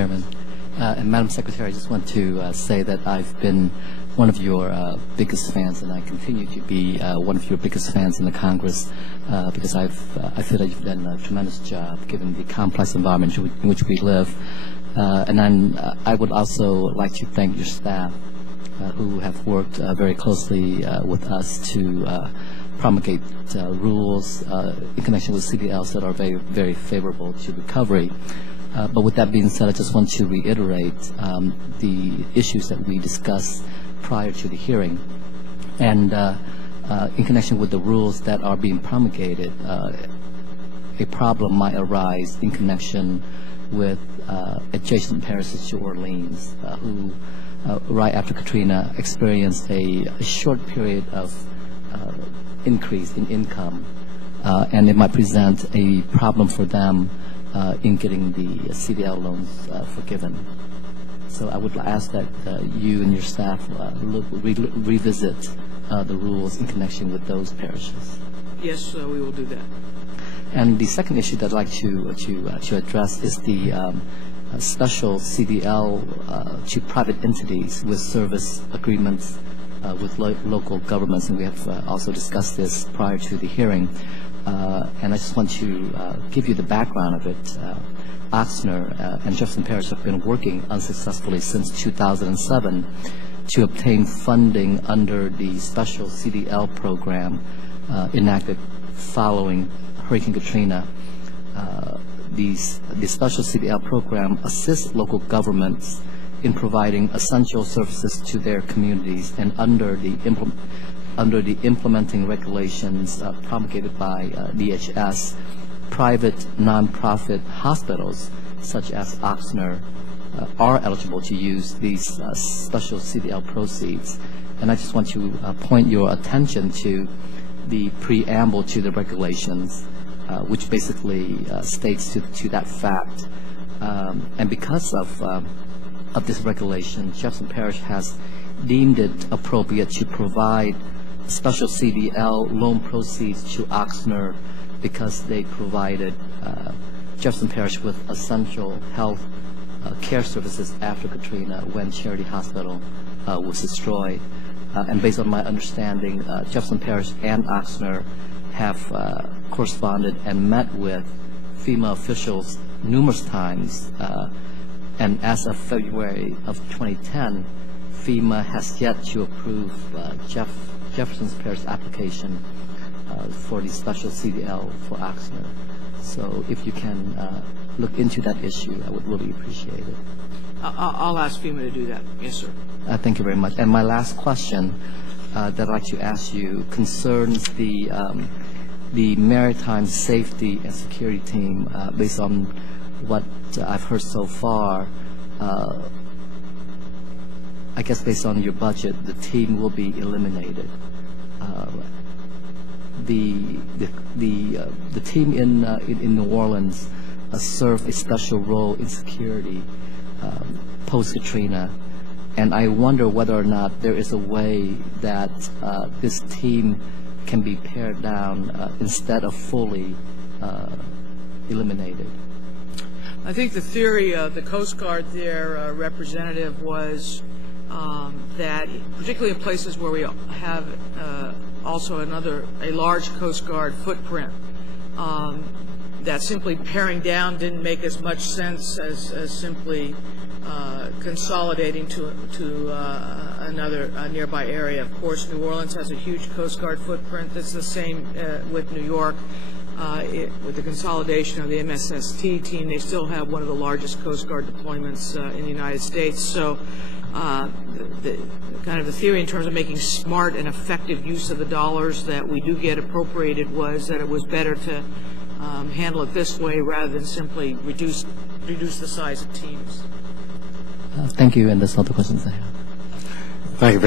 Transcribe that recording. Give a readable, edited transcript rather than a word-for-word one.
Chairman. And Madam Secretary, I just want to say that I've been one of your biggest fans, and I continue to be one of your biggest fans in the Congress because I feel that you've done a tremendous job given the complex environment in which we live. And I would also like to thank your staff who have worked very closely with us to promulgate rules in connection with CDLs that are very, very favorable to recovery. But with that being said, I just want to reiterate the issues that we discussed prior to the hearing. And in connection with the rules that are being promulgated, a problem might arise in connection with adjacent parishes to Orleans, who right after Katrina experienced a short period of increase in income, and it might present a problem for them in getting the CDL loans forgiven. So I would ask that you and your staff revisit the rules in connection with those parishes. Yes, we will do that. And the second issue that I'd like to address is the special CDL to private entities with service agreements with local governments, and we have also discussed this prior to the hearing. And I just want to give you the background of it. Oxnard and Jefferson Parish have been working unsuccessfully since 2007 to obtain funding under the special CDL program enacted following Hurricane Katrina. The special CDL program assists local governments in providing essential services to their communities, and under the implementing regulations promulgated by DHS, private nonprofit hospitals such as Oxnard are eligible to use these special CDL proceeds. And I just want to point your attention to the preamble to the regulations, which basically states to that fact. And because of this regulation, Jefferson Parish has deemed it appropriate to provide special CDL loan proceeds to Oxnard because they provided Jefferson Parish with essential health care services after Katrina when Charity Hospital was destroyed. And based on my understanding, Jefferson Parish and Oxnard have corresponded and met with FEMA officials numerous times. And as of February of 2010, FEMA has yet to approve Jefferson Parish application for the special CDL for Oxnard. So if you can look into that issue, I would really appreciate it. I'll ask FEMA to do that. Yes, sir. Thank you very much. And my last question that I'd like to ask you concerns the maritime safety and security team. Based on what I've heard so far, I guess based on your budget, the team will be eliminated. The team in New Orleans served a special role in security post-Katrina, and I wonder whether or not there is a way that this team can be pared down instead of fully eliminated. I think the theory of the Coast Guard there, Representative, was that particularly in places where we have also a large Coast Guard footprint, that simply paring down didn't make as much sense as simply consolidating to another nearby area. Of course, New Orleans has a huge Coast Guard footprint. It's the same with New York. With the consolidation of the MSST team, they still have one of the largest Coast Guard deployments in the United States. So kind of the theory in terms of making smart and effective use of the dollars that we do get appropriated was that it was better to handle it this way rather than simply reduce the size of teams. Thank you, and that's all the questions I have. Thank you very much.